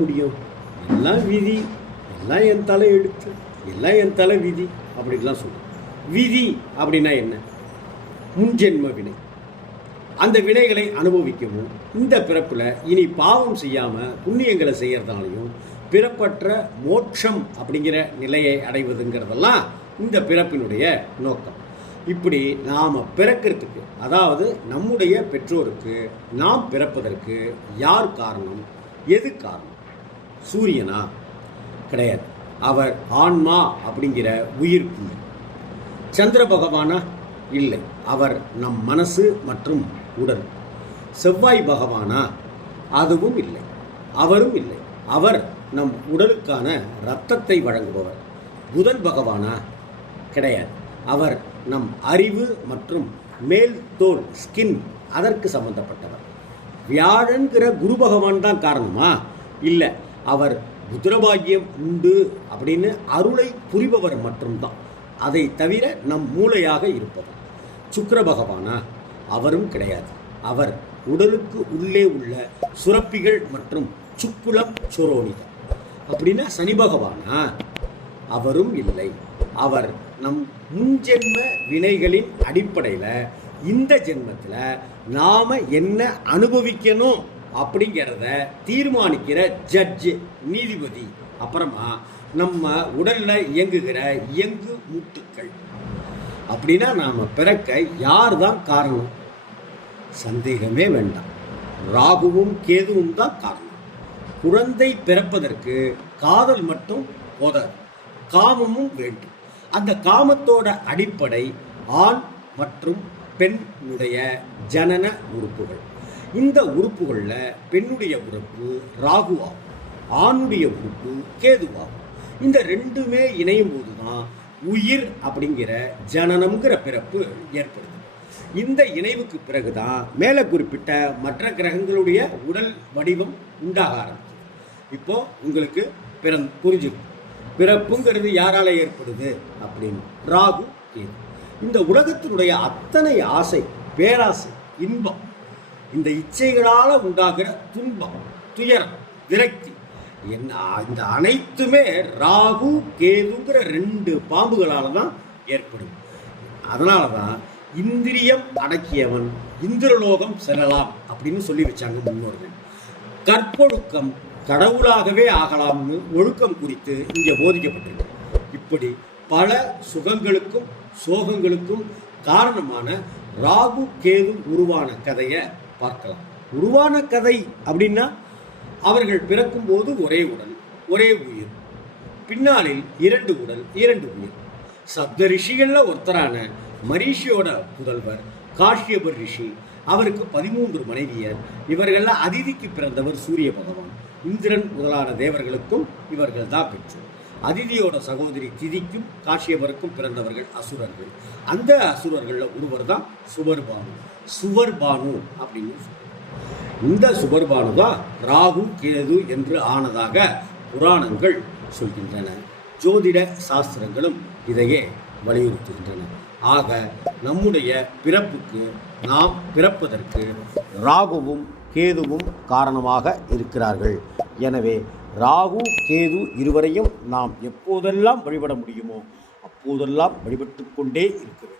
முடியும். எல்லாம் விதி எல்லாம் என் தலை எடுத்து எல்லாம் என் தலை விதி அப்படின்லாம் சொல்லுவோம் விதி அப்படின்னா என்ன? முன்ஜென்ம வினை. அந்த வினைகளை அனுபவிக்கவும் இந்த பிறப்பில் இனி பாவம் செய்யாமல் புண்ணியங்களை செய்கிறதாலையும் பிறப்பற்ற மோட்சம் அப்படிங்கிற நிலையை அடைவதுங்கிறதெல்லாம் இந்த பிறப்பினுடைய நோக்கம். இப்படி நாம் பிறக்கிறதுக்கு அதாவது நம்முடைய பெற்றோருக்கு நாம் பிறப்பதற்கு யார் காரணம்? எது காரணம்? சூரியனா? கிடையாது. அவர் ஆன்மா அப்படிங்கிற உயிர் புள்ளி சந்திர பகவானா? இல்லை. அவர் நம் மனசு மற்றும் உடல். செவ்வாய் பகவானா? அதுவும் இல்லை. அவரும் இல்லை. அவர் நம் உடலுக்கான இரத்தத்தை வழங்குபவர். புதன் பகவானா? கிடையாது. அவர் நம் அறிவு மற்றும் மேல் தோல் ஸ்கின் அதற்கு சம்பந்தப்பட்டவர். வியாழன்கிற குரு பகவான் தான் காரணமா? இல்லை. அவர் புத்திரபாகியம் உண்டு அப்படின்னு அருளை புரிபவர் மட்டும்தான். அதை தவிர நம் மூளையாக இருப்பவர். சுக்கர பகவானா? அவரும் கிடையாது. அவர் உடலுக்கு உள்ளே உள்ள சுரப்பிகள் மற்றும் சுக்குளம் சுரோனிதம். அப்படின்னா சனி பகவானா? அவரும் இல்லை. அவர் நம் முன்ஜென்ம வினைகளின் அடிப்படையில் இந்த ஜென்மத்தில் நாம் என்ன அனுபவிக்கணும்? அப்படிங்கிறத தீர்மானிக்கிற ஜட்ஜு நீதிபதி. அப்புறமா நம்ம உடலில் இயங்குகிற இயங்கு மூட்டுக்கள் அப்படின்னா நாம் பிறக்க யார் தான் காரணம்? சந்தேகமே வேண்டாம். ராகுவும் கேதுவும் தான் காரணம். குழந்தை பிறப்பதற்கு காதல் மட்டும் போதாது. காமமும் வேண்டும். அந்த காமத்தோட அடிப்படை ஆண் மற்றும் பெண்ணுடைய ஜனன உறுப்புகள். இந்த உறுப்புகளில் பெண்ணுடைய உறுப்பு ராகுவாகும் ஆணுடைய உறுப்பு கேதுவாகும். இந்த ரெண்டுமே இணையும் போது தான் உயிர் அப்படிங்கிற ஜனனம்ங்கிற பிறப்பு ஏற்படுது. இந்த இணைவுக்கு பிறகுதான் மேலே குறிப்பிட்ட மற்ற கிரகங்களுடைய உடல் வடிவம் உண்டாக ஆரம்பிச்சு இப்போ உங்களுக்கு பிறந் புரிஞ்சிருக்கும். பிறப்புங்கிறது யாரால ஏற்படுது அப்படின்னு ராகு கேது. இந்த உலகத்தினுடைய அத்தனை ஆசை பேராசை இன்பம் இந்த இச்சைகளால் உண்டாகிற துன்பம் துயரம் விரக்தி என்ன இந்த அனைத்துமே ராகு கேதுங்கிற ரெண்டு பாம்புகளால் தான் ஏற்படும். அதனால தான் இந்திரியம் அடக்கியவன் இந்திரலோகம் செல்லலாம் அப்படின்னு சொல்லி வச்சாங்க முன்னோர்கள். கற்பொழுக்கம் கடவுளாகவே ஆகலாம்னு ஒழுக்கம் குறித்து இங்கே போதிக்கப்பட்டிருக்கு. இப்படி பல சுகங்களுக்கும் சோகங்களுக்கும் காரணமான ராகு கேது உருவான கதையை பார்க்கலாம். உருவான கதை அப்படின்னா அவர்கள் பிறக்கும்போது ஒரே உடல் ஒரே உயிர். பின்னாளில் இரண்டு உடல் இரண்டு உயிர். சப்த ரிஷிகள்ல ஒருத்தரான மரிஷியோட புதல்வர் காஷ்யபர் ரிஷி அவருக்கு பதிமூன்று மனைவியர். இவர்கள அதிதிக்கு பிறந்தவர் சூரிய பகவான். இந்திரன் முதலான தேவர்களுக்கும் இவர்கள் தான் பெற்றோர். அதிதியோட சகோதரி திதிக்கும் காஷ்யபருக்கும் பிறந்தவர்கள் அசுரர்கள். அந்த அசுரர்களில் ஒருவர் தான் சுவர்பானு சுவர்பானு அப்படின்னு இந்த சுபர்பானு தான் ராகு கேது என்று ஆனதாக புராணங்கள் சொல்கின்றன. ஜோதிட சாஸ்திரங்களும் இதையே வலியுறுத்துகின்றன. ஆக நம்முடைய பிறப்புக்கு நாம் பிறப்பதற்கு ராகுவும் கேதுவும் காரணமாக இருக்கிறார்கள். எனவே ராகு கேது இருவரையும் நாம் எப்போதெல்லாம் வழிபட முடியுமோ அப்போதெல்லாம் வழிபட்டு கொண்டே இருக்க